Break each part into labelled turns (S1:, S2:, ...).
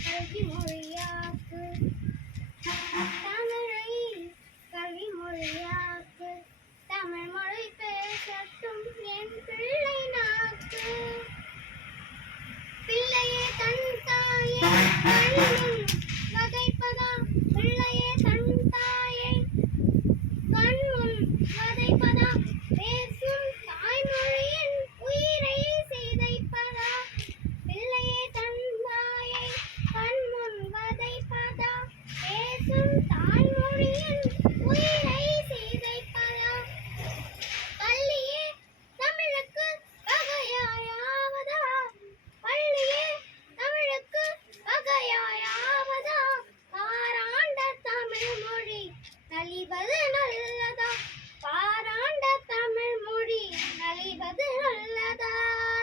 S1: கல்விமொழியாக்கு தமிழை கல்விமொழியாக்கு தமிழ் மொழி பேசட்டும் என்று நலிவது நல்லதா? பாராண்ட தமிழ் மொழி நலிவது நல்லதா?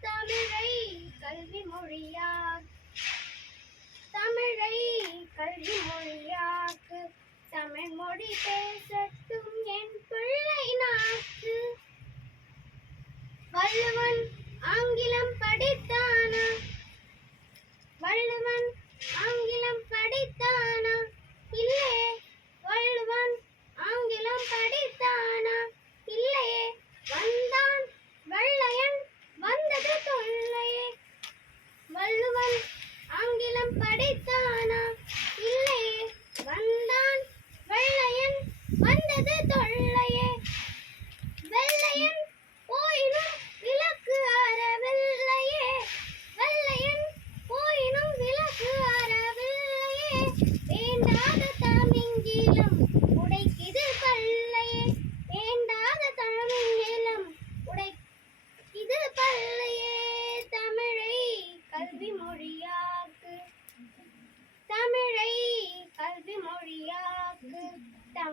S1: தமிழை கல்வி மொழியா தமிழை கல்வி மொழியாக்கு தமிழ் மொழி பேச Anne de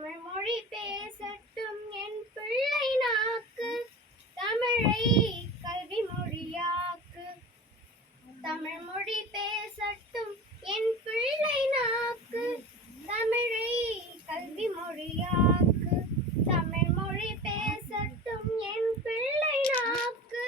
S1: தமிழ் மொழி பேசட்டும் என் பிள்ளை நாக்கு. தமிழை கல்வி மொழியாக்கு. தமிழ் மொழி பேசட்டும் என் பிள்ளை நாக்கு. தமிழை கல்வி மொழியாக்கு. தமிழ் மொழி பேசட்டும் என் பிள்ளை நாக்கு.